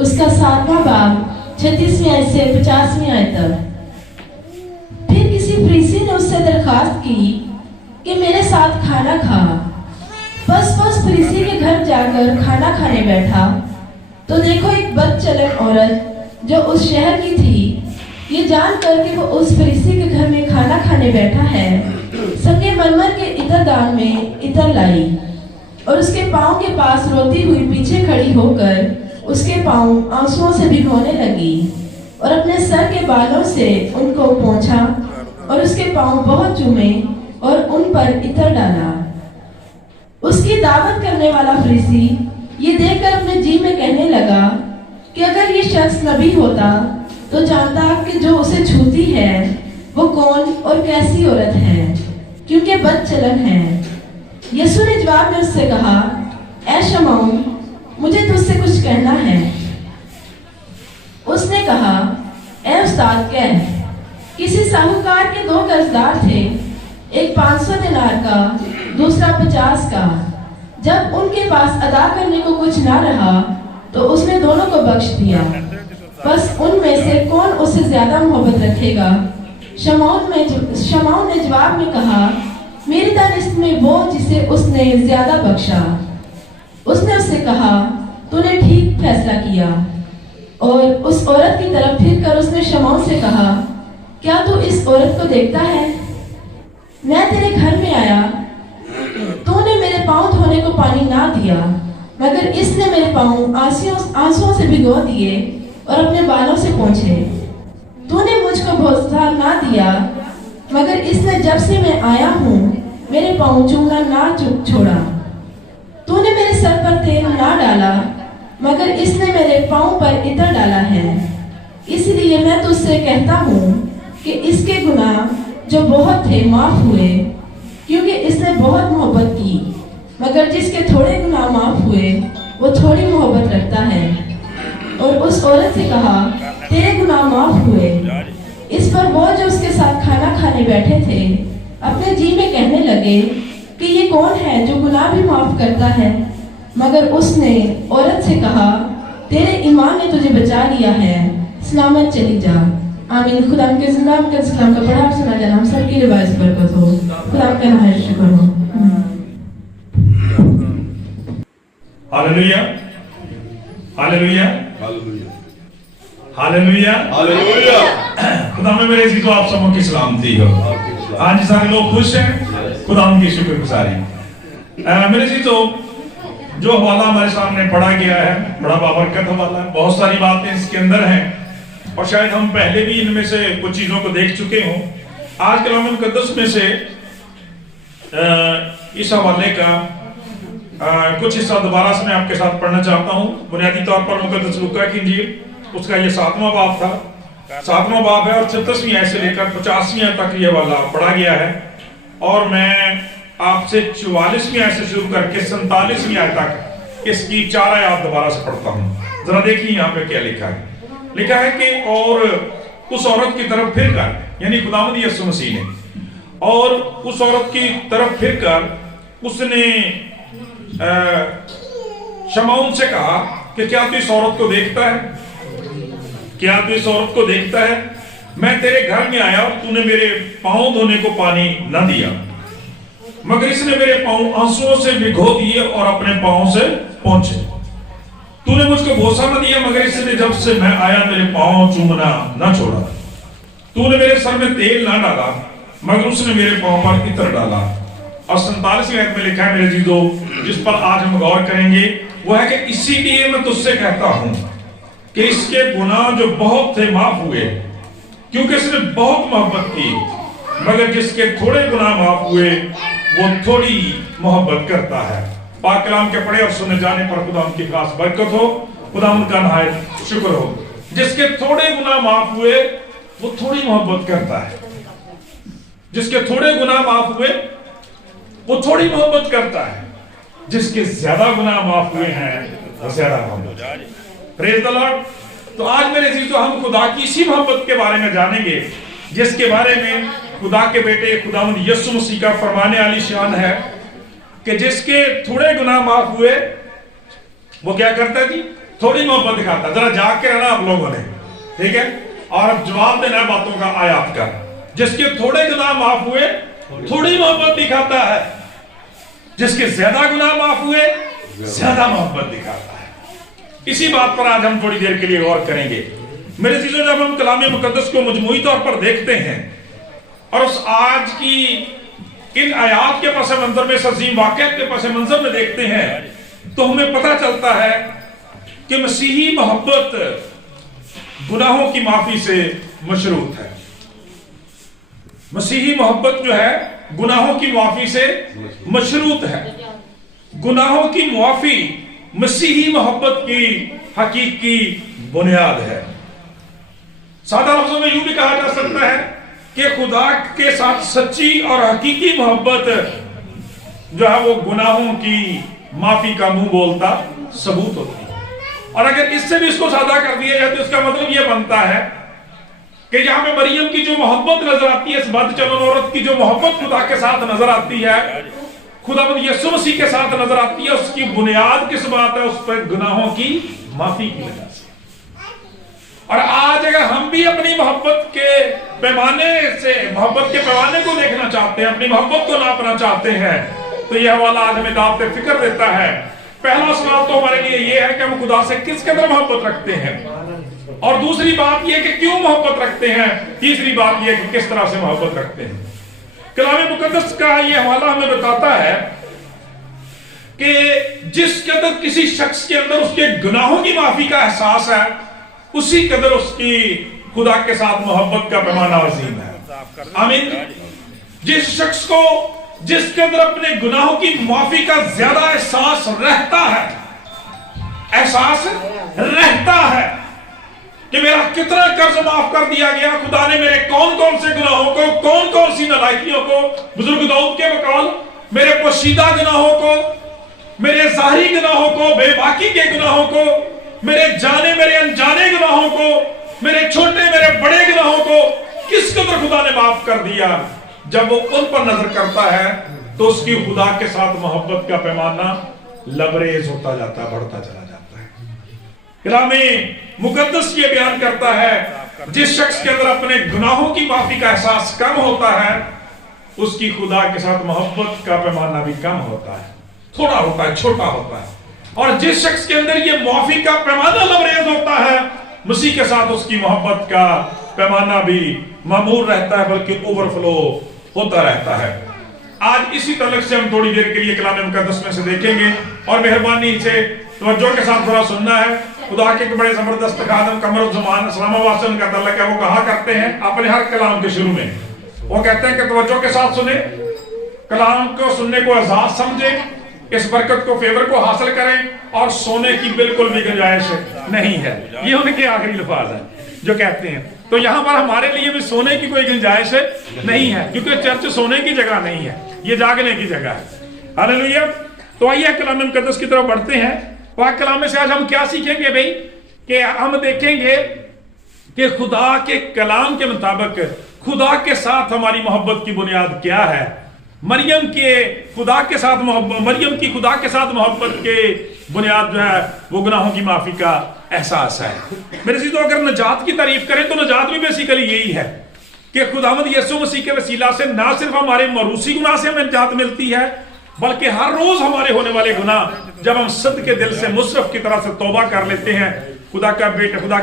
उसका 7वां बाब 36वीं आयत से 50वीं आयत तक। फिर किसी फरीसी ने उससे दरखास्त की कि मेरे साथ खाना खा। बस वो उस फरीसी के घर जाकर खाना खाने बैठा तो देखो एक बदचलन औरत जो उस शहर की थी, ये जान कर कि वो उस फरीसी के घर में खाना खाने बैठा है, संगमरमर के इत्रदान में इत्र लाई और उसके पांव के पास रोती हुई पीछे खड़ी होकर उसके पांव आंसुओं से भिगोने लगी और अपने सर के बालों से उनको पोंछा और उसके पांव बहुत चूमे और उन पर इत्र डाला। उसकी दावत करने वाला फरीसी ये देखकर अपने जी में कहने लगा कि अगर ये शख्स नबी होता तो जानता कि जो उसे छूती है वो कौन और कैसी औरत है, क्योंकि बदचलन है। यीशु ने जवाब में उससे कहा, ऐ शमौन, मुझे तुझसे कुछ कहना है। उसने कहा, ऐ उस्ताद कह। किसी साहूकार के 2 कर्जदार थे, एक 500 दिनार का, दूसरा 50 का। जब उनके पास अदा करने को कुछ ना रहा तो उसने दोनों को बख्श दिया। बस उनमें से कौन उससे ज्यादा मोहब्बत रखेगा? शमौन ने जवाब में कहा, मेरी दानिश में वो जिसे उसने ज्यादा बख्शा। उसने उससे कहा, तूने ठीक फैसला किया। और उस औरत की तरफ फिर कर उसने शमौन से कहा, क्या तू इस औरत को देखता है? मैं तेरे घर में आया, तूने मेरे पांव धोने को पानी ना दिया, मगर इसने मेरे पांव आंसुओं से भिगो दिए और अपने बालों से पोंछे। तूने मुझको भोजन ना दिया, मगर इसने जब से मैं आया हूँ मेरे पांव चूमना ना छोड़ा। तूने मेरे सर पर तेल ना डाला, मगर इसने मेरे पांव पर इत्र डाला है। इसलिए मैं तुझसे कहता हूँ कि इसके गुनाह जो बहुत थे माफ हुए, क्योंकि इसने बहुत मोहब्बत की। मगर जिसके थोड़े गुनाह माफ हुए वो थोड़ी मोहब्बत रखता है। और उस औरत से कहा, तेरे गुनाह माफ हुए। इस पर वो जो उसके साथ खाना खाने बैठे थे अपने जी में कहने लगे कि ये कौन है जो गुनाह भी माफ करता है? मगर उसने औरत से कहा, तेरे ईमान ने तुझे बचा लिया है, सलामत चली जा। आमीन। खुदा के जिंदा के सलाम का पढ़ा सुना जाना हम सबकी रिवाज बरकत हो। खुदा का नाम शुक्र हो। Hallelujah, hallelujah, hallelujah, hallelujah. खुदा में मेरे अजीजों आप सबों की सलामती हो। आज सारे लोग खुश हैं, खुदा की शुक्रगुजारी। मेरे अजीजों, जो हवाला हमारे सामने पढ़ा गया है बड़ा बाबरकत हवाला है। बहुत सारी बातें इसके अंदर हैं और शायद हम पहले भी इनमें से कुछ चीजों को देख चुके हों। आज कलाम मुकद्दस में से इस हवाले का कुछ हिस्सा दोबारा से मैं आपके साथ पढ़ना चाहता हूँ। बुनियादी तौर पर मुकद्दस लूका की इंजील उसका ये 7वां बाब था, 7वां बाब है और 36वीं आयत से लेकर 50वीं आयत तक ये वाला पढ़ा गया है। और मैं आपसे 44वीं आयत से शुरू करके 47वीं आयत तक इसकी 4 आयत दोबारा से पढ़ता हूँ। जरा देखिए यहाँ पे क्या लिखा है। लिखा है कि और उस औरत की तरफ फिर कर, यानी खुदावंद यीशु मसीह ने, और उस औरत की तरफ फिर कर उसने शमौन से कहा कि क्या तू इस औरत को देखता है? क्या तू इस औरत को देखता है? मैं तेरे घर में आया और तूने मेरे पांव धोने को पानी न दिया, मगर इसने मेरे पांव आंसुओं से भिगो दिए और अपने पांव से पोंछे। तूने मुझको बोसा न दिया, मगर इसने जब से मैं आया मेरे पांव चूमना न छोड़ा। तूने मेरे सर में तेल ना डाला, मगर उसने मेरे पांव पर इत्र डाला। और 47वीं आयत में लिखा है मेरे जीजों, जिस पर आज हम गौर करेंगे, वो है कि इसीलिए मैं तुझसे कहता हूं कि इसके गुनाह जो बहुत थे माफ हुए, क्योंकि इसने बहुत मोहब्बत की। मगर जिसके थोड़े गुनाह माफ हुए वो थोड़ी मोहब्बत करता है। पाक कलाम के पढ़े और सुने जाने पर खुदा उनकी खास बरकत हो, खुदा उनका नहायत शुक्र हो। जिसके थोड़े गुनाह माफ हुए वो थोड़ी मोहब्बत करता है। जिसके थोड़े गुनाह माफ हुए वो थोड़ी मोहब्बत करता है। जिसके ज्यादा गुनाह माफ हुए हैं वो ज्यादा मोहब्बत। Praise the Lord. तो आज मेरे अजीजों, हम खुदा की इसी मोहब्बत के बारे में जानेंगे जिसके बारे में खुदा के बेटे खुदावंद यीशु मसीह का फरमाने वाली शान है कि जिसके थोड़े गुनाह माफ हुए वो क्या करता है जी? थोड़ी मोहब्बत दिखाता है। जरा जाग के रहना आप लोगों ने, ठीक है, और अब जवाब देना है बातों का, आयात का। जिसके थोड़े गुनाह माफ हुए थोड़ी मोहब्बत दिखाता है, जिसके ज्यादा गुनाह माफ हुए ज्यादा मोहब्बत दिखाता है। इसी बात पर आज हम थोड़ी देर के लिए गौर करेंगे। मेरे चीजों, जब हम कलाम मुकद्दस को मजमूई तौर पर देखते हैं और उस आज की इन आयात के पस मंजर में, अजीम वाक़िअत के पस मंजर में देखते हैं, तो हमें पता चलता है कि मसीही मोहब्बत गुनाहों की माफी से मशरूत है। मसीही मोहब्बत जो है गुनाहों की माफी से मशरूत है। गुनाहों की माफी मसीही मोहब्बत की हकीकी बुनियाद है। सादा लफ्जों में यूं भी कहा जा सकता है कि खुदा के साथ सच्ची और हकीकी मोहब्बत जो है वो गुनाहों की माफी का मुंह बोलता सबूत होती है। और अगर इससे भी इसको सादा कर दिया जाए तो इसका मतलब यह बनता है कि यहां पे मरियम की जो मोहब्बत नजर आती है, इस बदचलन औरत की जो मोहब्बत खुदा के साथ नजर आती है, खुदावंद यीशु मसीह के साथ नजर आती है, उसकी बुनियाद किस बात है? उस पर गुनाहों की माफी की वजह से। और आज अगर हम भी अपनी मोहब्बत के पैमाने को देखना चाहते हैं, अपनी मोहब्बत को नापना चाहते हैं, तो यह हवाला आज हमें दावत फिक्र देता है। पहला सवाल तो हमारे लिए यह है कि हम खुदा से किस कदर मोहब्बत रखते हैं, और दूसरी बात यह कि क्यों मोहब्बत रखते हैं, तीसरी बात यह कि किस तरह से मोहब्बत रखते हैं। कलाम मुकद्दस का यह हवाला हमें बताता है कि जिस कदर किसी शख्स के अंदर उसके गुनाहों की माफी का एहसास है, उसी कदर उसकी खुदा के साथ मोहब्बत का पैमाना अजीम है। आमीन। जिस शख्स को जिस कदर अपने गुनाहों की माफी का ज्यादा एहसास रहता है कि मेरा कितना कर्ज माफ कर दिया गया, खुदा ने मेरे कौन कौन से गुनाहों को, कौन कौन सी नालायकियों को, बुजुर्ग दाऊद के बकौल मेरे पोशीदा गुनाहों को, मेरे ज़ाहिरी गुनाहों को, बेबाकी के गुनाहों को, मेरे जाने मेरे अनजाने गुनाहों को, मेरे छोटे मेरे बड़े गुनाहों को किस कदर खुदा ने माफ कर दिया। जब वो उन पर नजर करता है तो उसकी खुदा के साथ मोहब्बत का पैमाना लबरेज होता जाता है, बढ़ता चला जाता है। कलाम मुकद्दस ये बयान करता है, जिस शख्स के अंदर अपने गुनाहों की माफी का एहसास कम होता है, उसकी खुदा के साथ मोहब्बत का पैमाना भी कम होता है, थोड़ा होता है, छोटा होता है। और जिस शख्स के अंदर ये माफी का पैमाना लबरेज होता है, मसीह के साथ उसकी मोहब्बत का पैमाना भी मामूल रहता है, बल्कि ओवरफ्लो होता रहता है। आज इसी तलक से हम थोड़ी देर के लिए कलाम मुकद्दस में से देखेंगे, और मेहरबानी से तवज्जो के साथ थोड़ा सुनना है। खुदा के बड़े जबरदस्त खादम कमरुज़्ज़मान इस्लामाबाद से उनका तल्लुक है, वो कहा करते हैं अपने हर कलाम के शुरू में, वो कहते हैं कि तवज्जो के साथ सुने, कलाम को सुनने को एजाज समझे, इस बरकत को, फेवर को हासिल करें, और सोने की बिल्कुल भी गुंजाइश नहीं है। ये उनके आखिरी अल्फाज हैं जो कहते हैं। तो यहाँ पर हमारे लिए भी सोने की कोई गुंजाइश नहीं है, क्योंकि चर्च सोने की जगह नहीं है, ये जागने की जगह है। हालेलुया। तो आइए कलाम मुकद्दस की तरफ बढ़ते हैं। पाक कलाम में से आज हम क्या सीखेंगे भाई? कि हम देखेंगे कि खुदा के कलाम के मुताबिक खुदा के साथ हमारी मोहब्बत की बुनियाद क्या है। मरियम की खुदा के साथ मोहब्बत के बुनियाद जो है वो गुनाहों की माफी का एहसास है। मेरे चीज़, तो अगर नजात की तारीफ करें तो नजात भी बेसिकली यही है कि खुदावंद यीशु मसीह के वसीला से ना सिर्फ हमारे मरूसी गुनाह से हमें नजात मिलती है, बल्कि हर रोज हमारे होने वाले गुनाह जब हम सद के दिल से मुसरफ की तरह से तौबा कर लेते हैं। खुदा के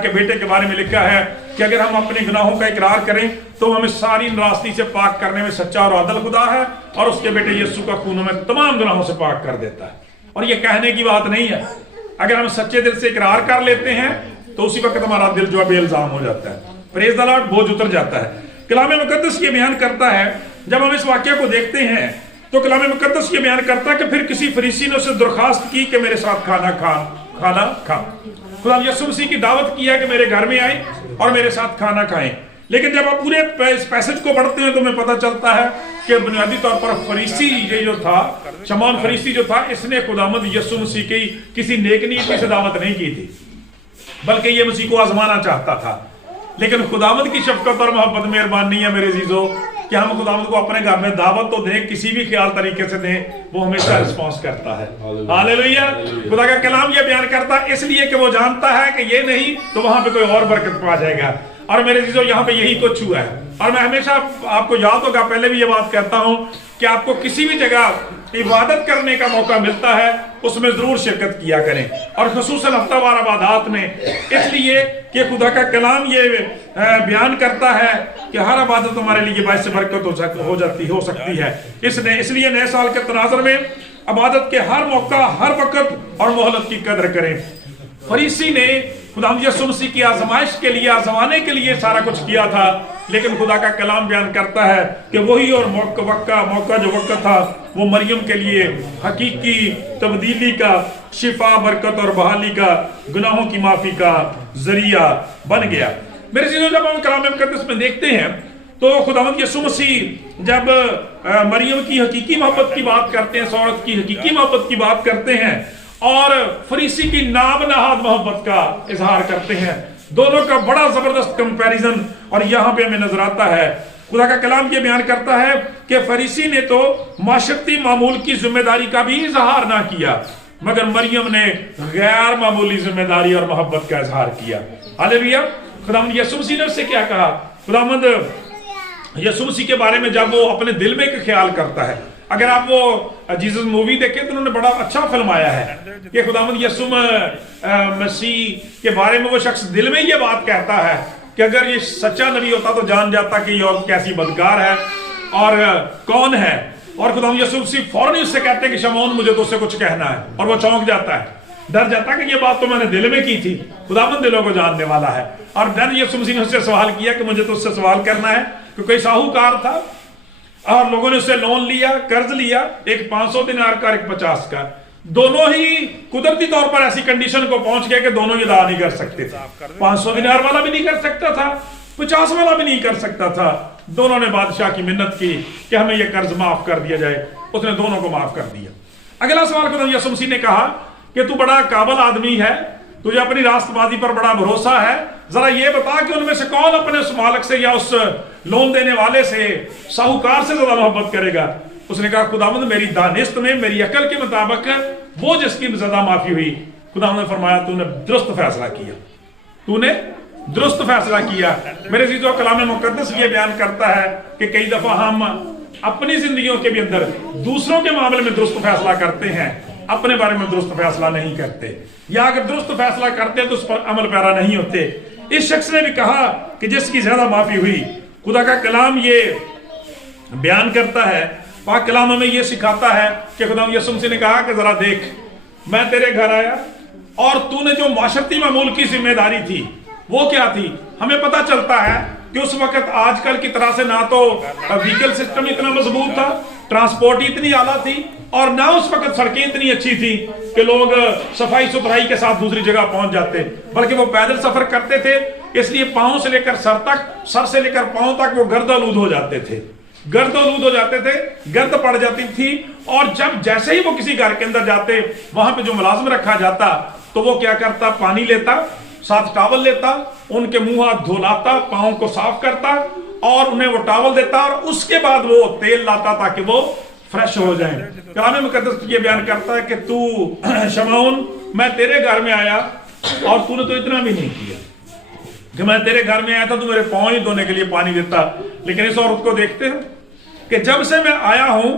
बेटे के बारे में लिखा है कि अगर हम अपने गुनाहों का इकरार करें तो हमें सारी नाराज़गी से पाक करने में सच्चा और आदल खुदा है, और उसके बेटे यीशु का खून हमें तमाम गुनाहों से पाक कर देता है। और ये कहने की बात नहीं है, अगर हम सच्चे दिल से इकरार कर लेते हैं तो उसी वक्त हमारा दिल जो है बेइल्जाम हो जाता है, प्रेज़ द लॉर्ड, बोझ उतर जाता है। कलाम मुकद्दस ये बयान करता है, जब हम इस वाक्य को देखते हैं तो कलाम मुकद्दस ये बयान करता है कि फिर किसी फरीसी ने उससे दरखास्त की कि मेरे साथ खाना खा। खुदा यीशु मसीह की दावत किया कि मेरे घर में आए और मेरे साथ खाना खाएं। लेकिन जब आप पूरे इस पैसेज को पढ़ते हैं तो हमें पता चलता है कि बुनियादी तौर पर फरीसी ये जो था, शमौन फरीसी जो था, इसने खुदावंद यीशु मसीह की किसी नेक नीयत से दावत नहीं की थी, बल्कि ये मसीह को आजमाना चाहता था। लेकिन खुदावंद की शफकत और मोहब्बत मेहरबानी है मेरे अजीजों, کہ ہم خداوند کو اپنے گھر میں دعوت تو دیں, کسی بھی خیال طریقے سے دیں, وہ ہمیشہ رسپانس کرتا ہے. ہاللیلویہ. خدا کا کلام یہ بیان کرتا ہے اس لیے کہ وہ جانتا ہے کہ یہ نہیں تو وہاں پہ کوئی اور برکت پا جائے گا. اور میرے عزیزو یہاں پہ یہی کچھ ہوا ہے. اور میں ہمیشہ آپ کو یاد ہوگا, پہلے بھی یہ بات کہتا ہوں کہ آپ کو کسی بھی جگہ عبادت کرنے کا موقع ملتا ہے اس میں ضرور شرکت کیا کریں, اور خصوصاً ہفتہ وار عبادات میں, اس لیے کہ خدا کا کلام یہ بیان کرتا ہے کہ ہر عبادت ہمارے لیے باعث برکت ہو سکتی ہے. اس لیے نئے سال کے تناظر میں عبادت کے ہر موقع, ہر وقت اور مہلت کی قدر کریں. فریسی نے خداوند یسوع مسیح کی آزمائش کے لیے, آزمانے کے لیے سارا کچھ کیا تھا, لیکن خدا کا کلام بیان کرتا ہے کہ وہی اور موقع جو وقت تھا وہ مریم کے لیے حقیقی تبدیلی کا, شفا, برکت اور بحالی کا, گناہوں کی معافی کا ذریعہ بن گیا. میرے عزیزو جب ہم کلام مقدس میں دیکھتے ہیں تو خداوند یسوع مسیح جب مریم کی حقیقی محبت کی بات کرتے ہیں, اس عورت کی حقیقی محبت کی بات کرتے ہیں, اور فریسی کی نام نہاد محبت کا اظہار کرتے ہیں, دونوں کا بڑا زبردست کمپیریزن اور یہاں پہ ہمیں نظر آتا ہے. خدا کا کلام یہ بیان کرتا ہے کہ فریسی نے تو معاشرتی معمول کی ذمہ داری کا بھی اظہار نہ کیا, مگر مریم نے غیر معمولی ذمہ داری اور محبت کا اظہار کیا. ہاللیلویہ. خداوند یسوع مسیح نے اس سے کیا کہا؟ خداوند یسوع مسیح کے بارے میں جب وہ اپنے دل میں ایک خیال کرتا ہے, اگر آپ وہ جیزس مووی دیکھیں تو انہوں نے بڑا اچھا فلمایا ہے کہ خداوند یسوع مسیح کے بارے میں وہ شخص دل میں یہ بات کہتا ہے کہ اگر یہ سچا نبی ہوتا تو جان جاتا کہ یہ عورت کیسی بدکار ہے اور کون ہے. اور خداوند یسوع مسیح فوراً اس سے کہتے ہیں کہ شمعون مجھے تو اس سے کچھ کہنا ہے, اور وہ چونک جاتا ہے, ڈر جاتا ہے کہ یہ بات تو میں نے دل میں کی تھی. خداوند دلوں کو جاننے والا ہے. اور پھر یسوع مسیح نے اس سے سوال کیا کہ مجھے تو اس سے سوال کرنا ہے کہ کوئی ساہوکار تھا اور لوگوں نے اس سے لون لیا, قرض لیا, ایک 500 دینار کا اور ایک 50 کا. دونوں ہی قدرتی طور پر ایسی کنڈیشن کو پہنچ گئے کہ دونوں ہی ادا نہیں کر سکتے تھے. 500 دینار والا بھی نہیں کر سکتا تھا, 50 والا بھی نہیں کر سکتا تھا. دونوں نے بادشاہ کی منت کی کہ ہمیں یہ قرض معاف کر دیا جائے. اس نے دونوں کو معاف کر دیا. اگلا سوال خدا یسوع مسیح نے کہا کہ تو بڑا قابل آدمی ہے, تجھے اپنی راست بازی پر بڑا بھروسہ ہے, ذرا یہ بتا کہ ان میں سے کون اپنے اس مالک سے یا اس لون دینے والے سے, ساہوکار سے زیادہ محبت کرے گا. اس نے کہا خداوند میری دانست میں, میری عقل کے مطابق وہ جس کی زیادہ معافی ہوئی. خداوند نے فرمایا تو نے درست فیصلہ کیا, تو نے درست فیصلہ کیا. میرے عزیزو کلام مقدس یہ بیان کرتا ہے کہ کئی دفعہ ہم اپنی زندگیوں کے بھی اندر دوسروں کے معاملے میں درست فیصلہ کرتے ہیں, اپنے بارے میں درست فیصلہ نہیں کرتے, یا اگر درست فیصلہ کرتے تو اس پر عمل پیرا نہیں ہوتے. اس شخص نے بھی کہا کہ جس کی زیادہ معافی ہوئی. خدا کا کلام یہ بیان کرتا ہے, پاک کلام ہمیں یہ سکھاتا ہے کہ خدا یسوع مسیح نے کہا کہ ذرا دیکھ, میں تیرے گھر آیا اور تو نے جو معاشرتی معمول کی ذمہ داری تھی وہ کیا تھی. ہمیں پتہ چلتا ہے کہ اس وقت آج کل کی طرح سے نہ تو وہیکل سسٹم اتنا مضبوط تھا, ٹرانسپورٹ اتنی اعلیٰ تھی, اور نہ اس وقت سڑکیں اتنی اچھی تھی کہ لوگ صفائی ستھرائی کے ساتھ دوسری جگہ پہنچ جاتے, بلکہ وہ پیدل سفر کرتے تھے. اس لیے پاؤں سے لے کر سر تک, سر سے لے کر پاؤں تک وہ گرد آلود ہو جاتے تھے, گرد آلود ہو جاتے تھے, گرد پڑ جاتی تھی. اور جب جیسے ہی وہ کسی گھر کے اندر جاتے, وہاں پہ جو ملازم رکھا جاتا تو وہ کیا کرتا, پانی لیتا, ساتھ ٹاول لیتا, ان کے منہ ہاتھ دھولاتا, پاؤں کو صاف کرتا اور انہیں وہ ٹاول دیتا, اور اس کے بعد وہ تیل لاتا تاکہ وہ فریش ہو جائیں. کلام مقدس یہ بیان کرتا ہے کہ تو شمعون, میں تیرے گھر میں آیا اور تو نے تو اتنا بھی نہیں کیا کہ میں تیرے گھر میں آیا تھا تو میرے پاؤں ہی دھونے کے لیے پانی دیتا. لیکن اس عورت کو دیکھتے ہیں کہ جب سے میں آیا ہوں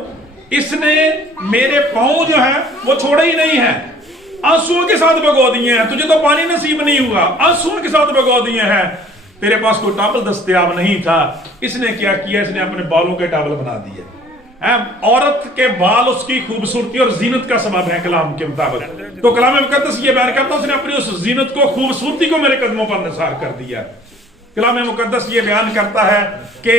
اس نے میرے پاؤں جو ہیں وہ چھوڑے ہی نہیں ہیں, آنسوؤں کے ساتھ بھگو دیے ہیں. تجھے تو پانی نصیب نہیں ہوا, آنسوؤں کے ساتھ بھگو دیے ہیں. تیرے پاس کوئی ٹاول دستیاب نہیں تھا. اس نے کیا کیا, اس نے اپنے بالوں کے ٹاول بنا دیے. عورت کے بال اس کی خوبصورتی اور زینت کا سبب ہے کلام کے مطابق. تو کلام مقدس یہ بیان کرتا ہے اس نے اپنی اس زینت کو, خوبصورتی کو میرے قدموں پر نثار کر دیا. کلام مقدس یہ بیان کرتا ہے کہ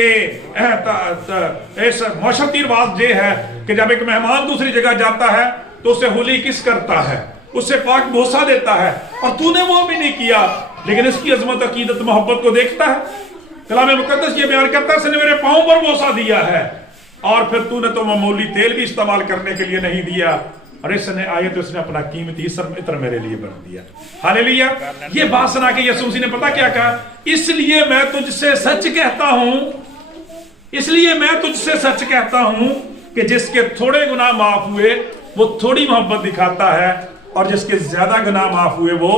اس معاشرتی رواج یہ ہے کہ جب ایک مہمان دوسری جگہ جاتا ہے تو اسے ہولی کس کرتا ہے, اس سے پاک بوسہ دیتا ہے, اور تو نے وہ بھی نہیں کیا. لیکن اس کی عظمت, عقیدت, محبت کو دیکھتا ہے. کلام مقدس یہ بیان کرتا ہے اس نے میرے پاؤں پر بوسہ دیا ہے, اور پھر تو نے تو معمولی تیل بھی استعمال کرنے کے لیے نہیں دیا, اور اس نے آئے تو اس نے اپنا قیمتی عطر میرے لیے بن دیا. ہاللیلویہ. یہ بات سنا کہ یسوع مسیح نے پتا کیا کہا, اس لیے میں تجھ سے سچ کہتا ہوں اس لیے میں تجھ سے سچ کہتا ہوں کہ جس کے تھوڑے گناہ معاف ہوئے وہ تھوڑی محبت دکھاتا ہے، اور جس کے زیادہ گناہ معاف ہوئے وہ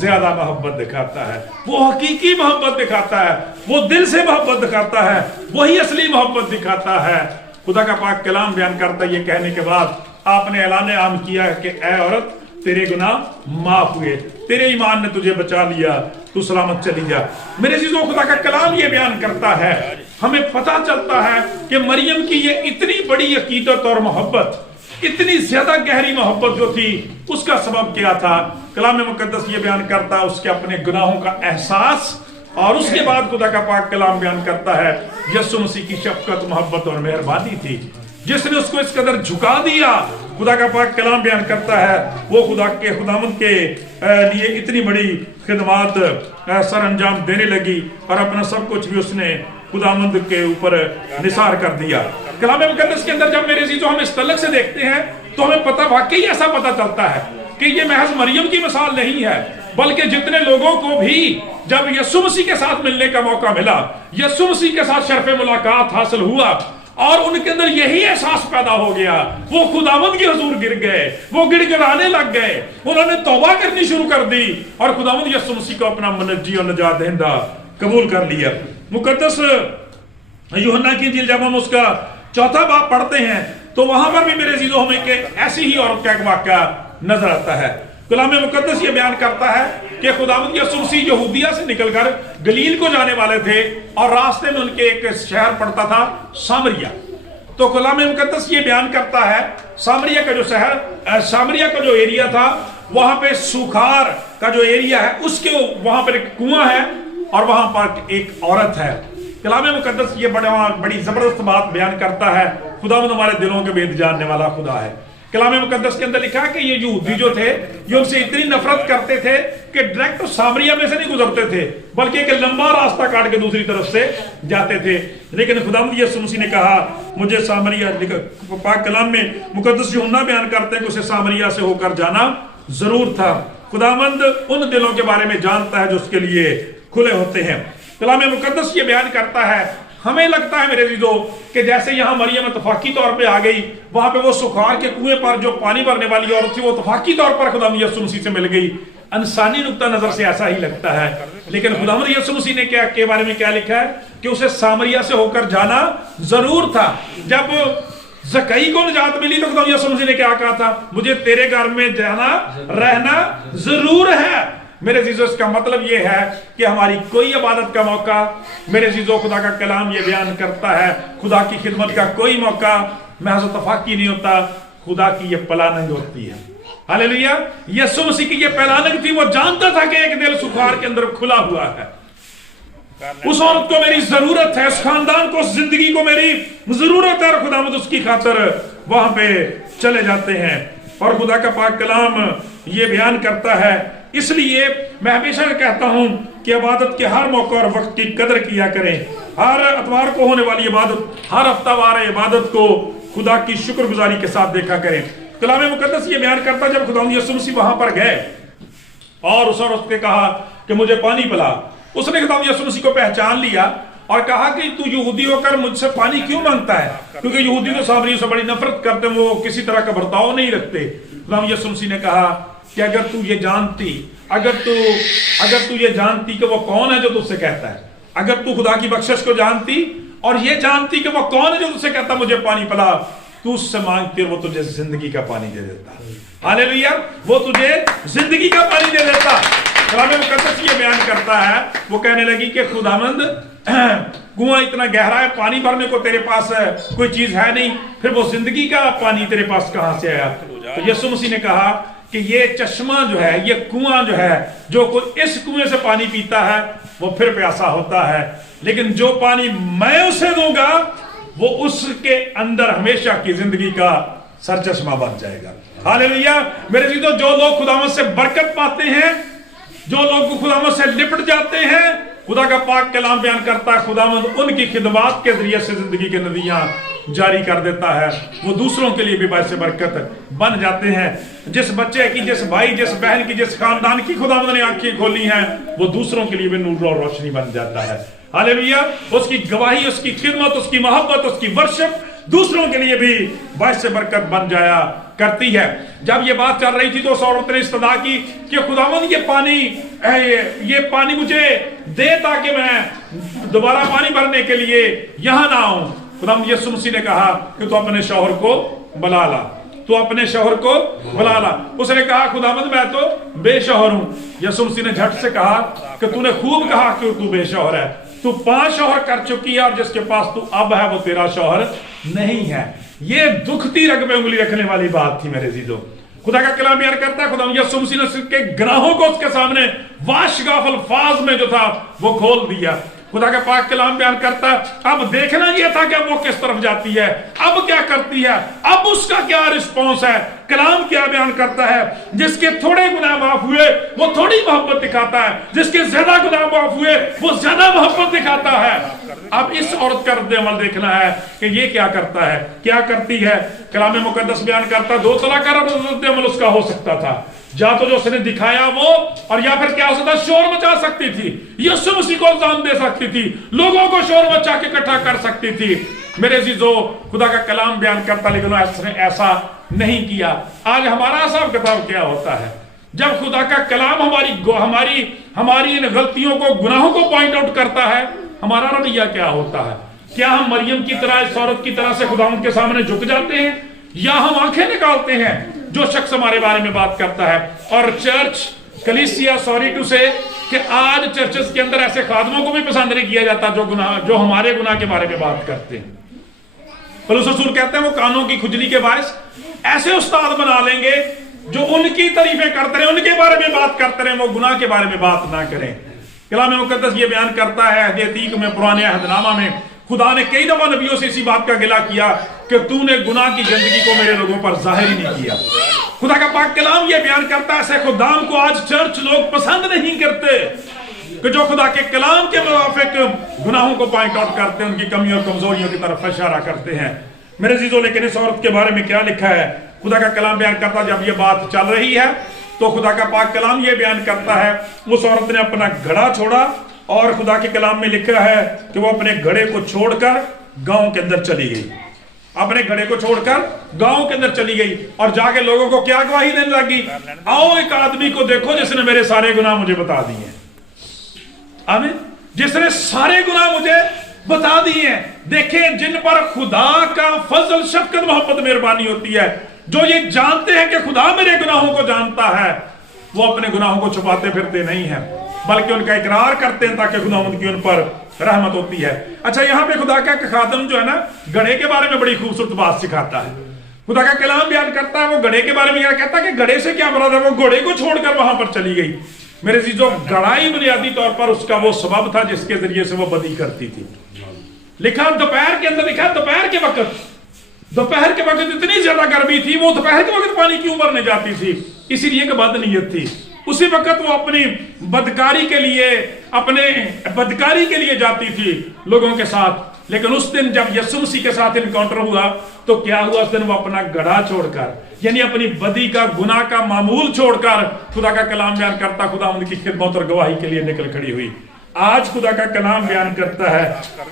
زیادہ محبت دکھاتا ہے۔ وہ حقیقی محبت دکھاتا ہے، وہ دل سے محبت دکھاتا ہے، وہی اصلی محبت دکھاتا ہے۔ خدا کا پاک کلام بیان کرتا ہے، یہ کہنے کے بعد آپ نے اعلان عام کیا ہے کہ اے عورت تیرے گناہ معاف ہوئے، تیرے ایمان نے تجھے بچا لیا، تو سلامت چلی جا۔ میرے عزیزوں، خدا کا کلام یہ بیان کرتا ہے، ہمیں پتہ چلتا ہے کہ مریم کی یہ اتنی بڑی عقیدت اور محبت، اتنی زیادہ گہری محبت جو تھی، اس کا سبب کیا تھا؟ کلام مقدس یہ بیان کرتا ہے اس کے اپنے گناہوں کا احساس، اور اس کے بعد خدا کا پاک کلام بیان کرتا ہے یسوع مسیح کی شفقت، محبت اور مہربانی تھی جس نے اس کو اس قدر جھکا دیا۔ خدا کا پاک کلام بیان کرتا ہے وہ خدا کے خداوند کے لیے اتنی بڑی خدمات سر انجام دینے لگی، اور اپنا سب کچھ بھی اس نے خداوند کے اوپر نثار کر دیا۔ کلام مقدس کے اندر جب میرے عزیزوں ہم اس تعلق سے دیکھتے ہیں تو ہمیں پتہ واقعی ایسا پتہ چلتا ہے کہ یہ محض مریم کی مثال نہیں ہے، بلکہ جتنے لوگوں کو بھی جب یسوع مسیح کے ساتھ ملنے کا موقع ملا، یسوع مسیح کے ساتھ شرف ملاقات حاصل ہوا، اور ان کے اندر یہی احساس پیدا ہو گیا، وہ خداوند کے حضور گر گئے، وہ گڑ گڑانے لگ گئے، انہوں نے توبہ کرنی شروع کر دی، اور خداوند یسوع مسیح کو اپنا منجی اور نجات دہندہ قبول کر لیا۔ مقدس یوحنا کی انجیل جب ہم اس کا 4 باب پڑھتے ہیں تو وہاں پر بھی میرے عزیزوں ہمیں کہ ایسی ہی عورت کا ایک واقعہ نظر آتا ہے۔ کلام مقدس یہ بیان کرتا ہے کہ خداوند یسوع مسیح یہودیہ سے نکل کر گلیل کو جانے والے تھے، اور راستے میں ان کے ایک شہر پڑتا تھا سامریہ۔ تو کلام مقدس یہ بیان کرتا ہے سامریہ کا جو شہر، سامریہ کا جو ایریا تھا، وہاں پہ سوکھار کا جو ایریا ہے، اس کے وہاں پر ایک کنواں ہے، اور وہاں پر ایک عورت ہے۔ کلام مقدس یہ بڑی زبردست بات بیان کرتا ہے، خداوند ہمارے دلوں کے بھید جاننے والا خدا ہے۔ کلام مقدس کے اندر لکھا ہے کہ یہ یہودی جو تھے یہ ان سے اتنی نفرت کرتے تھے کہ ڈائریکٹ سامریہ میں سے نہیں گزرتے تھے، بلکہ ایک لمبا راستہ کاٹ کے دوسری طرف سے جاتے تھے۔ لیکن خداوند یسوع مسیح نے کہا مجھے سامریہ، پاک کلام میں مقدس یوحنا بیان کرتے ہیں کہ اسے سامریہ سے ہو کر جانا ضرور تھا۔ خداوند ان دلوں کے بارے میں جانتا ہے جو اس کے لیے کھلے ہوتے ہیں۔ کلام مقدس یہ بیان کرتا ہے، ہمیں لگتا ہے میرے عزیزوں کہ جیسے یہاں مریم اتفاقی طور پہ آ گئی، وہاں پہ وہ سکھار کے کنویں پر جو پانی بھرنے والی عورت تھی وہ اتفاقی طور پر خداوند یسوع مسیح سے مل گئی۔ انسانی نقطہ نظر سے ایسا ہی لگتا ہے، لیکن خداوند یسوع مسیح نے کے بارے میں کیا لکھا ہے کہ اسے سامریہ سے ہو کر جانا ضرور تھا۔ جب زکئی کو نجات ملی تو خداوند یسوع مسیح نے کیا کہا تھا؟ مجھے تیرے گھر میں جانا رہنا ضرور ہے۔ میرے عزیزوں اس کا مطلب یہ ہے کہ ہماری کوئی عبادت کا موقع، میرے عزیزوں خدا کا کلام یہ بیان کرتا ہے خدا کی خدمت کا کوئی موقع محض اتفاقی نہیں ہوتا، خدا کی یہ پلاننگ ہوتی ہے۔ ہاللیلویا! یسوع مسیح کی یہ پلاننگ تھی، وہ جانتا تھا کہ ایک دل سکھار کے اندر کھلا ہوا ہے، اس عورت کو میری ضرورت ہے، اس خاندان کو، اس زندگی کو میری ضرورت ہے، اور خداوند اس کی خاطر وہاں پہ چلے جاتے ہیں۔ اور خدا کا پاک کلام یہ بیان کرتا ہے، اس لیے میں ہمیشہ کہتا ہوں کہ عبادت کے ہر موقع اور وقت کی قدر کیا کریں۔ ہر اتوار کو ہونے والی عبادت، ہر ہفتہ وار عبادت کو خدا کی شکر گزاری کے ساتھ دیکھا کریں۔ کلام مقدس یہ بیان کرتا ہے جب خداوند یسوع مسیح وہاں پر گئے اور اس عورت نے کہا کہ مجھے پانی پلا، اس نے خداوند یسوع مسیح کو پہچان لیا اور کہا کہ تو یہودی ہو کر مجھ سے پانی کیوں مانگتا ہے؟ کیونکہ یہودی تو سامریوں سے بڑی نفرت کرتے ہیں، وہ کسی طرح کا برتاؤ نہیں رکھتے۔ خداوند یسوع مسیح نے کہا کہ اگر تو یہ جانتی کہ وہ کون ہے جو تجھ سے کہتا ہے، اگر تو خدا کی بخشش کو جانتی اور یہ جانتی کہ وہ کون ہے جو تجھ سے کہتا مجھے پانی پلا، تو اس سے مانگتی اور وہ تجھے زندگی کا پانی دے دیتا۔ ہاللیلویا! وہ تجھے زندگی کا پانی دے دیتا۔ کلام مقدس یہ بیان کرتا ہے، وہ کہنے لگی کہ خداوند کنواں اتنا گہرا ہے، پانی بھرنے کو تیرے پاس کوئی چیز ہے نہیں، پھر وہ زندگی کا پانی تیرے پاس کہاں سے آیا؟ تو یسوع مسیح نے کہا کہ یہ چشمہ جو ہے، یہ کنواں جو ہے، جو کوئی اس کنویں سے پانی پیتا ہے وہ پھر پیاسا ہوتا ہے، لیکن جو پانی میں اسے دوں گا وہ اس کے اندر ہمیشہ کی زندگی کا سرچشمہ بن جائے گا۔ ہاللیلویا! میرے عزیزو، جو لوگ خداوند سے برکت پاتے ہیں، جو لوگ خداوند سے لپٹ جاتے ہیں، خدا کا پاک کلام بیان کرتا ہے خداوند ان کی خدمات کے ذریعے سے زندگی کے ندیاں جاری کر دیتا ہے، وہ دوسروں کے لیے بھی باعث برکت بن جاتے ہیں۔ جس بچے کی، جس بھائی، جس بہن کی، جس خاندان کی خداوند نے آنکھیں کھولی ہیں، وہ دوسروں کے لیے بھی نور اور روشنی بن جاتا ہے۔ हालेलुया। उसकी गवाही, उसकी खिदमत, उसकी मोहब्बत, उसकी वर्शिप दूसरों के लिए भी बायस से बरकत बन जाया करती है। जब ये बात चल रही थी तो उस औरत ने इस्तदा की कि खुदावंद ये पानी मुझे दे ताकि मैं दोबारा पानी भरने के लिए यहां ना आऊं। खुदावंद यीशु मसीह ने कहा कि तू अपने शौहर को बुला ला, तू अपने शौहर को बुला ला। उसने कहा खुदावंद मैं तो बेशौहर हूं। यीशु मसीह ने झट से कहा कि तूने खूब कहा कि तू बेशौहर है, तू 5 शौहर कर चुकी है और जिसके पास तू अब है वो तेरा शौहर नहीं है। ये दुखती रग में उंगली रखने वाली बात थी मेरे जीजो। खुदा का कलाम यार करता है, खुदा यीशु मसीह ने उसके गुनाहों को उसके सामने वाशगाफ अल्फाज में जो था वो खोल दिया। खुदा का पाक कलाम बयान करता है, अब देखना ये था कि अब वो किस तरफ जाती है, अब क्या करती है, अब उसका क्या रिस्पॉन्स है। कलाम क्या बयान करता है, जिसके थोड़े गुनाह माफ हुए वो थोड़ी मोहब्बत दिखाता है, जिसके ज्यादा गुनाह माफ हुए वो ज्यादा मोहब्बत दिखाता है। अब इस औरत का रद्द अमल देखना है कि ये क्या करता है, क्या करती है। कलाम मुकद्दस बयान करता है 2 तरह का रद्द अमल उसका हो सकता था, या तो जो उसने दिखाया वो, और या फिर क्या हो सकता, शोर मचा सकती थी, यीशु मसीह को इल्जाम दे सकती थी, लोगों को शोर मचा के इकट्ठा कर सकती थी। मेरे जीजो खुदा का कलाम बयान करता, लेकिन उसने ऐसा नहीं किया। आज हमारा हिसाब किताब क्या होता है, जब खुदा का कलाम हमारी इन गलतियों को, गुनाहों को पॉइंट आउट करता है, हमारा रवैया क्या होता है? क्या हम मरियम की तरह, इस औरत की तरह से खुदा के सामने झुक जाते हैं, या हम आंखें निकालते हैं जो शख्स हमारे बारे में बात करता है? और चर्च कलीसिया, सॉरी टू से, कि आज चर्चेस के अंदर ऐसे खादमों को भी पसंद नहीं किया जाता जो हमारे गुनाह के बारे में बात करते हैं। पौलुस रसूल कहते हैं वो कानों की खुजली के बायस ऐसे उस्ताद बना लेंगे जो उनकी तारीफें करते रहे, उनके बारे में बात करते रहे, वो गुनाह के बारे में बात ना करें। कलाम मुकद्दस ये बयान करता है अतीक में, पुराने अहदनामा में, खुदा ने कई दफा नबियों से इसी बात का गिला किया कि तूने गुनाह की गंदगी को मेरे लोगों पर जाहिर ही नहीं किया। खुदा का पाक कलाम ये बयान करता है ऐसे खुदाम को आज चर्च लोग पसंद नहीं करते कि जो खुदा के कलाम के मुताबिक गुनाहों को पॉइंट आउट करते हैं, उनकी कमियों और कमजोरियों की तरफ इशारा करते हैं। मेरे जीजों, लेकिन इस औरत के बारे में क्या लिखा है? खुदा का कलाम बयान करता है, जब ये बात चल रही है तो खुदा का पाक कलाम ये बयान करता है उस औरत ने अपना घड़ा छोड़ा, और खुदा के कलाम में लिखा है कि वो अपने घड़े को छोड़कर गांव के अंदर चली गई। अपने घड़े को छोड़कर गांव के अंदर चली गई और जाके लोगों को क्या गवाही देने लगी? आओ एक आदमी को देखो जिसने मेरे सारे गुनाह मुझे बता दिए। आमीन। जिसने सारे गुनाह मुझे बता दिए हैं। देखें, जिन पर खुदा का फजल, शफकत, मोहब्बत, मेहरबानी होती है, जो ये जानते हैं कि खुदा मेरे गुनाहों को जानता है, वो अपने गुनाहों को छुपाते फिरते नहीं है, बल्कि उनका इकरार करते हैं ताकि खुदावंद की उन पर रहमत होती है। अच्छा, यहाँ पे खुदा का खादम जो है ना, घड़े के बारे में बड़ी खूबसूरत बात सिखाता है। खुदा का कलाम बयान करता है, वो घड़े के बारे में क्या कहता है कि घड़े से क्या मुराद है? वो घोड़े को छोड़कर वहां पर चली गई। मेरे चीजों, गड़ाई बुनियादी तौर पर उसका वो सबब था जिसके जरिए से वो बदी करती थी। लिखा दोपहर के अंदर, लिखा दोपहर के वक्त इतनी ज्यादा गर्मी थी, वो दोपहर के वक्त पानी क्यों भरने जाती थी? इसीलिए कि बदनीयत थी। उसी वक्त वो अपनी बदकारी के लिए जाती थी लोगों के साथ। लेकिन उस दिन जब यीशु मसीह के साथ इनकाउंटर हुआ तो क्या हुआ? उस दिन वो अपना गड़ा छोड़कर, यानी अपनी बदी का, गुनाह का मामूल छोड़कर, खुदा का कलाम बयान करता खुदा उनकी खिदमत और गवाही के लिए निकल खड़ी हुई। आज खुदा का कलाम बयान करता है,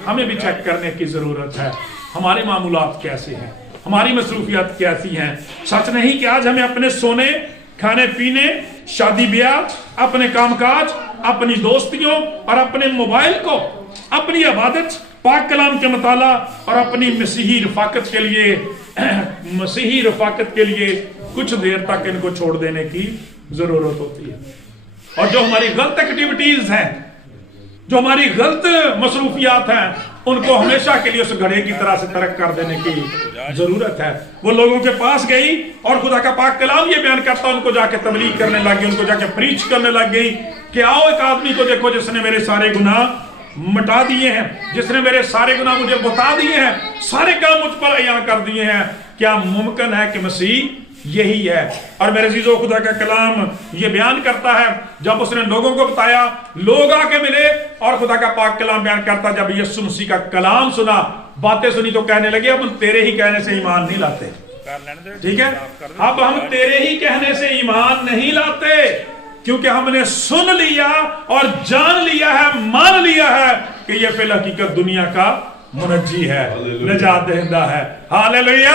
हमें भी चेक करने की जरूरत है हमारे मामूलात कैसे हैं, हमारी मसरूफियात कैसी हैं। सच नहीं कि आज हमें अपने सोने, खाने पीने, शादी ब्याह, अपने कामकाज, अपनी दोस्तियों और अपने मोबाइल को, अपनी इबादत, पाक कलाम के मुताला और अपनी मसीही रफाकत के लिए कुछ देर तक इनको छोड़ देने की जरूरत होती है। और जो हमारी गलत एक्टिविटीज हैं, जो हमारी गलत मसरूफियात हैं, उनको हमेशा के लिए उस घड़े की तरह से तर्क कर देने की जरूरत है। वो लोगों के पास गई और खुदा का पाक कलाम ये बयान करता, उनको जाके तबलीग करने लग गई, उनको जाके प्रीच करने लग गई कि आओ एक आदमी को देखो जिसने मेरे सारे गुनाह मिटा दिए हैं, जिसने मेरे सारे गुनाह मुझे बता दिए हैं, सारे काम मुझ पर अयां कर दिए हैं। क्या मुमकिन है कि मसीह यही है? और मेरे अजीजों, खुदा का कलाम ये बयान करता है, जब उसने लोगों को बताया, लोग आके मिले और खुदा का पाक कलाम बयान करता, जब यीशु मसीह का कलाम सुना, बातें सुनी, तो कहने लगे अब हम तेरे ही कहने से ईमान नहीं लाते। ठीक है, अब हम तेरे ही कहने से ईमान नहीं लाते। क्योंकि हमने सुन लिया और जान लिया है, मान लिया है कि ये फिल हकीकत दुनिया का मुनज्जी है, निजात दहिंदा है। हालेलुया।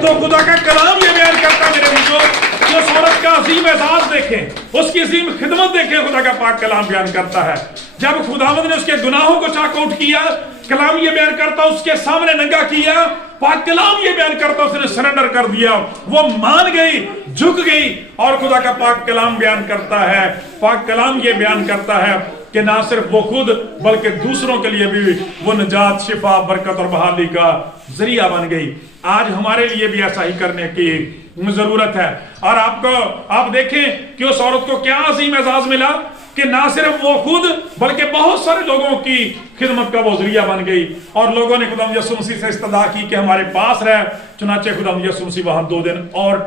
तो खुदा का कलाम ये बयान करता है मेरे बच्चों, जो उस औरत का अजीम एहसास देखें, उसकी अजीम खिदमत देखें, खुदा का पाक कलाम बयान करता है। जब खुदावंद ने उसके गुनाहों को चाक आउट किया, कलाम ये बयान करता उसके सामने नंगा किया, पाक कलाम ये बयान करता उसने सरेंडर कर दिया, वो मान गई, झुक गई। और खुदा का पाक कलाम बयान करता है, पाक कलाम ये बयान करता है कि ना सिर्फ वो खुद बल्कि दूसरों के लिए भी वो निजात, शिफा, बरकत और बहाली का जरिया बन गई। आज हमारे लिए भी ऐसा ही करने की जरूरत है। और आप देखें कि उस औरत को क्या अजीम एजाज मिला कि ना सिर्फ वो खुद बल्कि बहुत सारे लोगों की खिदमत का वो जरिया बन गई। और लोगों ने खुदा यीशु मसीह से इस्तदा की कि हमारे पास रहे। चुनाचे खुदा यीशु मसीह वहां 2 दिन और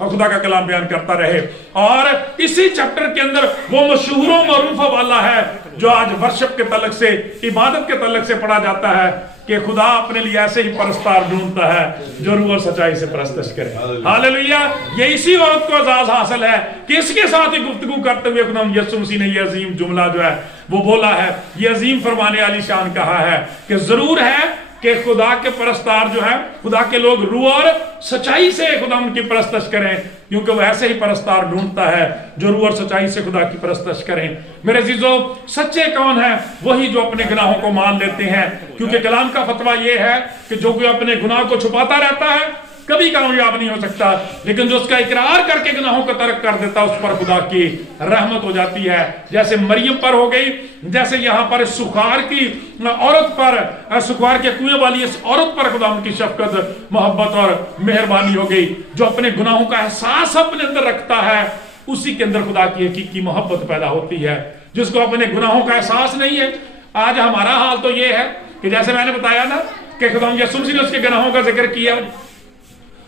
खुदा का कलाम बयान करता रहे। और इसी चैप्टर के अंदर वो मशहूरों मरूफ वाला है जो आज वर्शिप के तलक से, इबादत के तलक से पढ़ा जाता है कि खुदा अपने लिए ऐसे ही परस्तार ढूंढता है जो रूह और सच्चाई से परस्तश करे। हालेलुया। ये इसी औरत को एजाज हासिल है कि इसके साथ ही गुफ्तगू करते हुए खुदा यीशु मसीह ने ये अजीम जुमला जो है वो बोला है, ये अजीम फरमाने वाली शान कहा है कि जरूर है कि खुदा के परस्तार जो है, खुदा के लोग रूह और सच्चाई से खुदा उनकी परस्तश करें, क्योंकि वह ऐसे ही परस्तार ढूंढता है जो रूह और सच्चाई से खुदा की परस्तश करें। मेरे अजीजों, सच्चे कौन है? वही जो अपने गुनाहों को मान लेते हैं, क्योंकि कलाम का फतवा यह है कि जो कोई अपने गुनाह को छुपाता रहता है कभी कामयाब नहीं हो सकता, लेकिन जो उसका इकरार करके गुनाहों को तर्क कर देता उस पर खुदा की रहमत हो जाती है। जैसे मरियम पर हो गई, जैसे यहाँ पर सुखार की औरत पर, सुखार के कुएं वाली इस औरत पर खुदा उनकी शफकत, मोहब्बत और मेहरबानी हो गई। जो अपने गुनाहों का एहसास अपने अंदर रखता है उसी के अंदर खुदा की हकीकी मोहब्बत पैदा होती है। जिसको अपने गुनाहों का एहसास नहीं है, आज हमारा हाल तो ये है कि जैसे मैंने बताया ना कि खुदा यीशु मसीह ने उसके गुनाहों का जिक्र किया,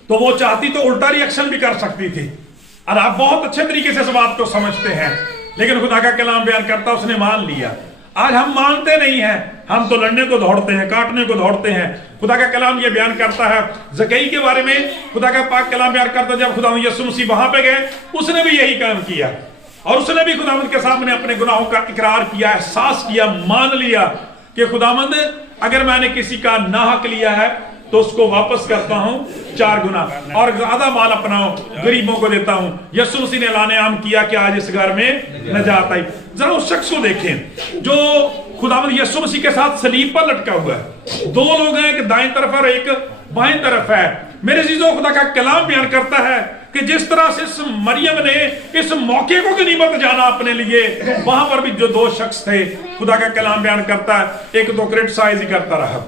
तो वो चाहती तो उल्टा रिएक्शन भी कर सकती थी। और आप बहुत अच्छे तरीके से इस बात को समझते हैं, लेकिन खुदा का कलाम बयान करता उसने मान लिया। आज हम मानते नहीं हैं, हम तो लड़ने को दौड़ते हैं, काटने को दौड़ते हैं। खुदा का कलाम ये बयान करता है ज़कई के बारे में, खुदा का पाक कलाम बयान करता, जब खुदा यीशु मसीह वहां पे गए उसने भी यही काम किया और उसने भी खुदावंद के सामने अपने गुनाहों का इकरार किया, एहसास किया, मान लिया कि खुदावंद अगर मैंने किसी का नाहक लिया है तो उसको वापस करता हूं 4 गुना और ज्यादा माल अपना गरीबों को देता हूं। यीशु मसीह ने ऐलान आम किया कि आज इस घर में नजात आई। जरा उस शख्स को देखें जो खुदावंद यीशु मसीह के साथ सलीब पर लटका हुआ है। 2 लोग हैं, एक दाएं तरफ और एक बाएं तरफ है। मेरे अजीजों, खुदा का कलाम बयान करता है कि जिस तरह से इस मरियम ने इस मौके को गनीमत जाना अपने लिए, वहां पर भी जो 2 शख्स थे, खुदा का कलाम बयान करता है एक तो क्रिटिसाइज ही करता रहा,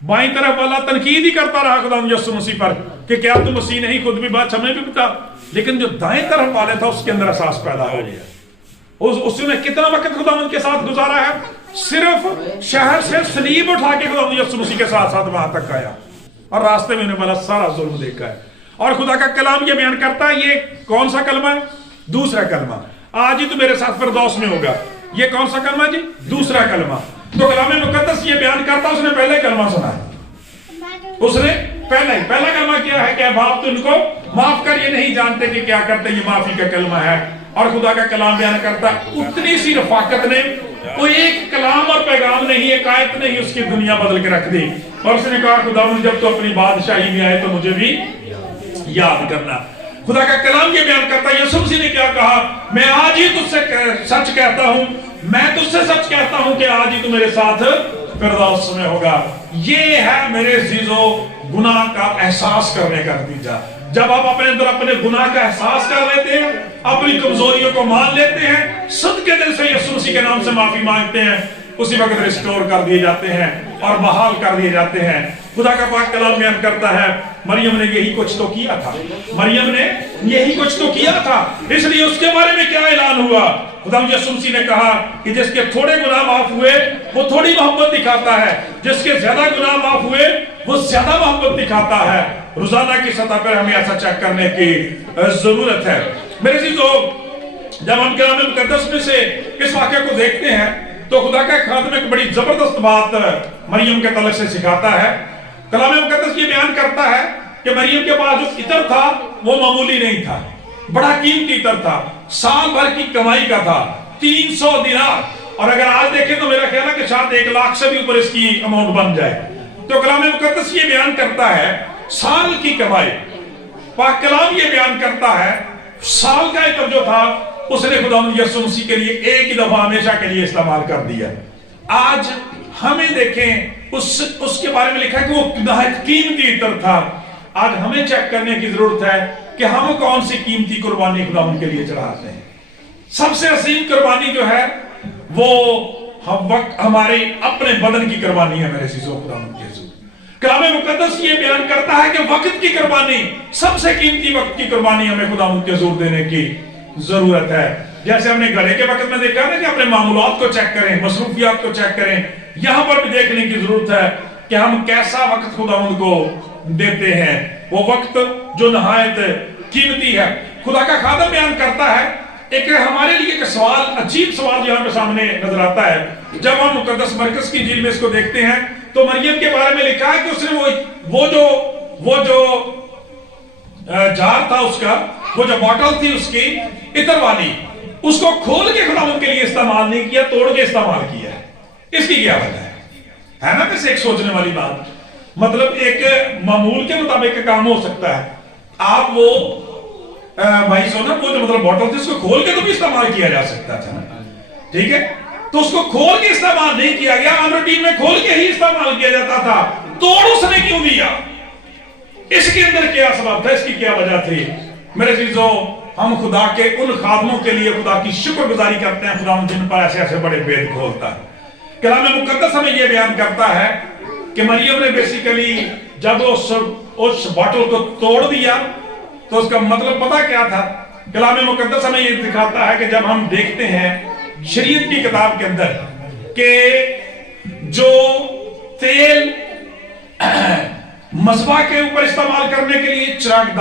बाईं तरफ वाला तनकीद ही करता रहा खुदा यीशु मसीह पर कि क्या तुम मसीह नहीं, खुद भी बात हमें भी बता। लेकिन जो दाएं तरफ वाले था उसके अंदर एहसास पैदा हो गया। उसने कितना वक्त खुदा के साथ गुजारा है, सिर्फ शहर से सलीब उठा के खुदा यीशु मसीह के साथ साथ वहां तक आया और रास्ते में उन्हें बड़ा सारा जुल्म देखा है। और खुदा का कलाम ये बयान करता है, ये कौन सा कलमा है? दूसरा कलमा। आज ही तो मेरे साथ फिरदौस में होगा। ये कौन सा कलमा जी? दूसरा कलमा। तो कलाम मुकद्दस ये बयान करता, उसने पहले कलमा सुना, उसने पहला कलमा किया है कि बाप तो इनको माफ कर, ये नहीं जानते कि क्या करते, ये माफी का कलमा है। और खुदा का कलाम बयान करता, उतनी सी रफाकत ने, कोई एक कलाम और पैगाम नहीं, एक आयत नहीं, उसकी दुनिया बदल के रख दी। और उसने कहा खुदा जब तो अपनी बादशाही में आए तो मुझे भी याद करना। खुदा का कलाम ये बयान करता है, यीशु मसीह ने क्या कहा, मैं आज ही तुझसे सच कहता हूं, मैं तुझसे सच कहता हूं कि आज ही तू मेरे साथ फिरदौस में होगा। ये है मेरे अजीजों गुनाह का एहसास करने का नतीजा। जब आप अपने अंदर अपने गुनाह का एहसास कर लेते हैं, अपनी कमजोरियों को मान लेते हैं, सदके दिल से यीशु मसीह के नाम से माफी मांगते हैं, उसी वक्त रिस्टोर कर दिए जाते हैं और बहाल कर दिए जाते हैं। खुदा का पाक कलाम बयान करता है, मरियम ने यही कुछ तो किया था, मरियम ने यही कुछ तो किया था। इसलिए उसके बारे में क्या ऐलान हुआ? खुदा यीशु मसीह ने कहा कि जिसके थोड़े गुनाह माफ हुए वो थोड़ी मोहब्बत दिखाता है, जिसके ज्यादा गुनाह माफ हुए वो ज्यादा मोहब्बत दिखाता है। रोजाना की सतह पर हमें ऐसा चेक करने की जरूरत है। मेरे अजीजों, जब हम कलाम मुकद्दस में से इस वाक्य को देखते हैं तो खुदा का खादिम एक बड़ी जबरदस्त बात मरियम के तलक से सिखाता है। कलाम मुकद्दस ये बयान करता है कि मरियम के पास जो इतर था वो मामूली नहीं था, बड़ा कीमती इतर था। साल भर की कमाई का था, 300 दिनार। और अगर आज देखें तो मेरा ख्याल है कि शायद 1 लाख से भी ऊपर इसकी अमाउंट बन जाए। तो कलाम मुकद्दस ये बयान करता है साल की कमाई, पाक कलाम ये बयान करता है साल का इतर जो था उसने खुदावंद यीशु मसीह के लिए एक ही दफा हमेशा के लिए इस्तेमाल कर दिया। आज हमें देखें उसके बारे में लिखा है कि वो कीमती इतर था। आज हमें चेक करने की जरूरत है कि हम कौन सी कीमती कुर्बानी खुदावंद के लिए चढ़ाते हैं। सबसे असीम कुर्बानी जो है वो हम वक्त हमारे अपने बदन की कुर्बानी है। मेरे चीजों खुदावंद के कलाम मुकद्दस ये बयान करता है कि वक्त की कुर्बानी, सबसे कीमती वक्त की कुर्बानी हमें खुदावंद के हुजूर देने की जरूरत है। जैसे हमने गले के वक्त में देखा ना कि अपने मामूलात को चेक करें, मसरूफियात को चेक करें। यहां पर भी देखने की जरूरत है कि हम कैसा वक्त खुदावंद को देते हैं, वो वक्त जो नहायत कीमती है। खुदा का खादम बयान करता है, एक हमारे लिए एक सवाल, अजीब सवाल यहाँ पे सामने नजर आता है। जब हम मुकद्दस मरकज की इंजील में इसको देखते हैं तो मरियम के बारे में लिखा है कि उसने वो जो जार था उसका, वो जो बॉटल थी उसकी इतर वाली, उसको खोल के खुदावंद के लिए इस्तेमाल नहीं किया, तोड़ के इस्तेमाल किया है। इसकी क्या वजह है ना? वैसे एक सोचने वाली बात, मतलब एक मामूल के मुताबिक काम हो सकता है। आप वो भाई सोना वो जो मतलब बॉटल थी उसको खोल के तो भी इस्तेमाल किया जा सकता था ना, ठीक है? तो उसको खोल के इस्तेमाल नहीं किया गया, आम रूटीन में खोल के ही इस्तेमाल किया जाता था। तोड़ उसने क्यों दिया? इसके अंदर क्या सबब था, इसकी क्या वजह थी? मेरे चीजों, हम खुदा के उन खादमों के लिए खुदा की शुक्रगुजारी करते हैं, खुदा जिन पर ऐसे ऐसे बड़े भेद खोलता है। कलाम मुकद्दस हमें यह बयान करता है कि मरियम ने बेसिकली जब उस बॉटल को तोड़ दिया तो उसका मतलब पता क्या था? कलाम मुकद्दस हमें यह दिखाता है कि जब हम देखते हैं शरीयत की किताब के अंदर के जो तेल मज़बा के ऊपर इस्तेमाल करने के लिए चिरागदान